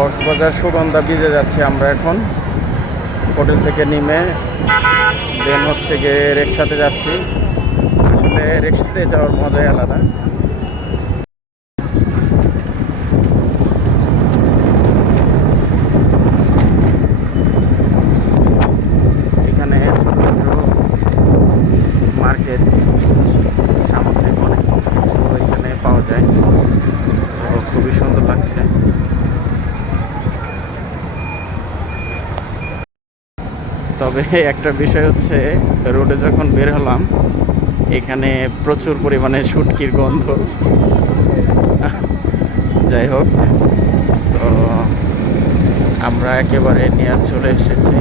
কক্সবাজার সুগন্ধা ব্রিজে যাচ্ছি আমরা এখন। হোটেল থেকে নেমে দেন হচ্ছে গিয়ে রিক্সাতে যাচ্ছি। আসলে রিক্সাতে যাওয়ার মজাই আলাদা। এখানে ছোট ছোট মার্কেট, সামগ্রিক অনেক কিছু এখানে পাওয়া যায়। খুবই সুন্দর লাগছে। তবে একটা বিষয় হচ্ছে, রোডে যখন বের হলাম, এখানে প্রচুর পরিমাণে শুটকির গন্ধ। যাই হোক, তো আমরা একেবারে নিয়ে চলে এসেছি।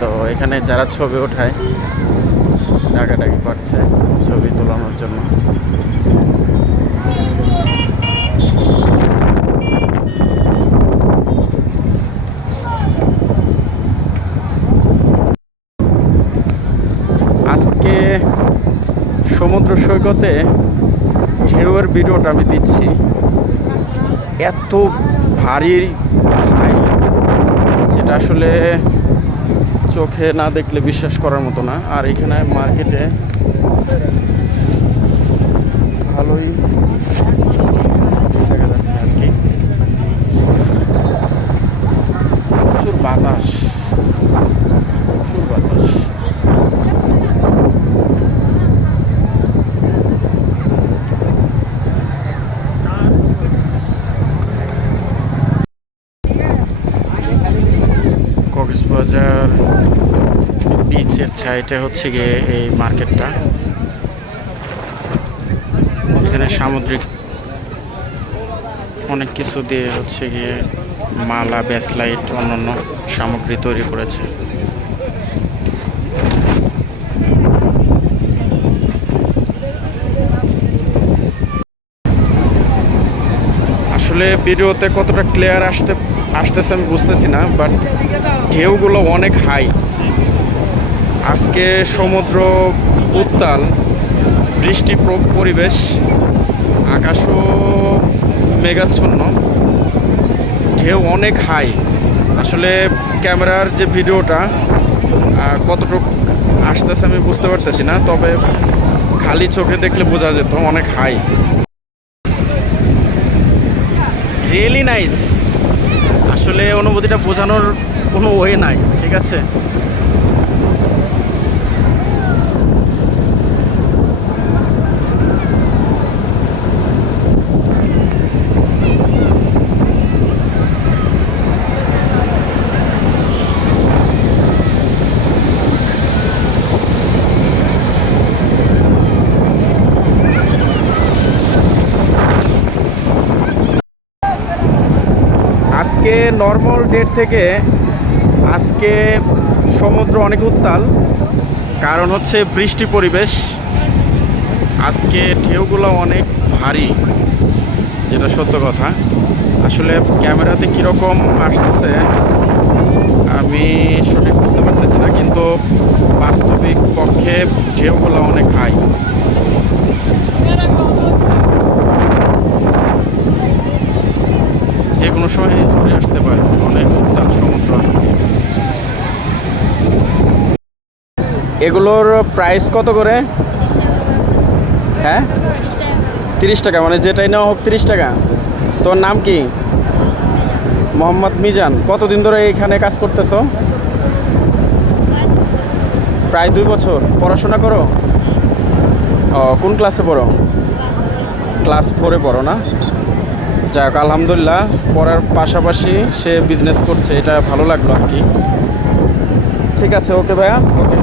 তো এখানে যারা ছবি ওঠায়, ডাকাডাকি করছে, ছবি তোলানোর জন্য আজকে সমুদ্র সৈকতে ঢেউয়ের ভিডিওটা আমি দিচ্ছি। এত ভারী ভাই, যেটা আসলে চোখে না দেখলে বিশ্বাস করার মতো না। আর এখানে মার্কেটে ভালোই দেখা যাচ্ছে আর কি প্রচুর বাতাস প্রচুর বাতাস কক্সবাজার বিচের ছাইটা হচ্ছে গিয়ে এই মার্কেটটা এখানে সামুদ্রিক অনেক কিছু দিয়ে হচ্ছে গিয়ে মালা, ব্যাসলাইট, অন্যান্য সামগ্রী তৈরি করেছে। আসলে ভিডিওতে কতটা ক্লিয়ার আসতে, আসতেছে আমি বুঝতেছি না বাট ঢেউগুলো অনেক হাই আজকে সমুদ্র উত্তাল, বৃষ্টি পরিবেশ, আকাশও মেঘাচ্ছন্ন, ঢেউ অনেক হাই আসলে ক্যামেরার যে ভিডিওটা কতটুকু আসতেছে আমি বুঝতে পারতেছি না, তবে খালি চোখে দেখলে বোঝা যেত অনেক হাই রিয়েলি নাইস আসলে অনুভূতিটা বোঝানোর কোনো ওয়ে নাই ঠিক আছে? আজকে নর্মাল ডেট থেকে আজকে সমুদ্র অনেক উত্তাল। কারণ হচ্ছে বৃষ্টি পরিবেশ। আজকে ঢেউগুলো অনেক ভারী, যেটা সত্য কথা। আসলে ক্যামেরাতে কীরকম আসতেছে, আমি সঠিক বুঝতে পারতেছি না, কিন্তু বাস্তবিক পক্ষে ঢেউগুলো অনেক হাই যে কোনো সময় ঝরে আসতে পারে, অনেক উত্তাল সমুদ্র আছে। এগুলোর প্রাইস কত করে? হ্যাঁ? তিরিশ টাকা মানে যেটাই নেওয়া হোক তিরিশ টাকা। তোর নাম কি? মোহাম্মদ মিজান। কতদিন ধরে এখানে কাজ করতেছো? প্রায় দুই বছর। পড়াশোনা করো? ও, কোন ক্লাসে পড়ো? ক্লাস ফোরে পড়ো না? যাক, আলহামদুলিল্লাহ, পড়ার পাশাপাশি সে বিজনেস করছে, এটা ভালো লাগল আর কি। ঠিক আছে ওকে ভাইয়া ওকে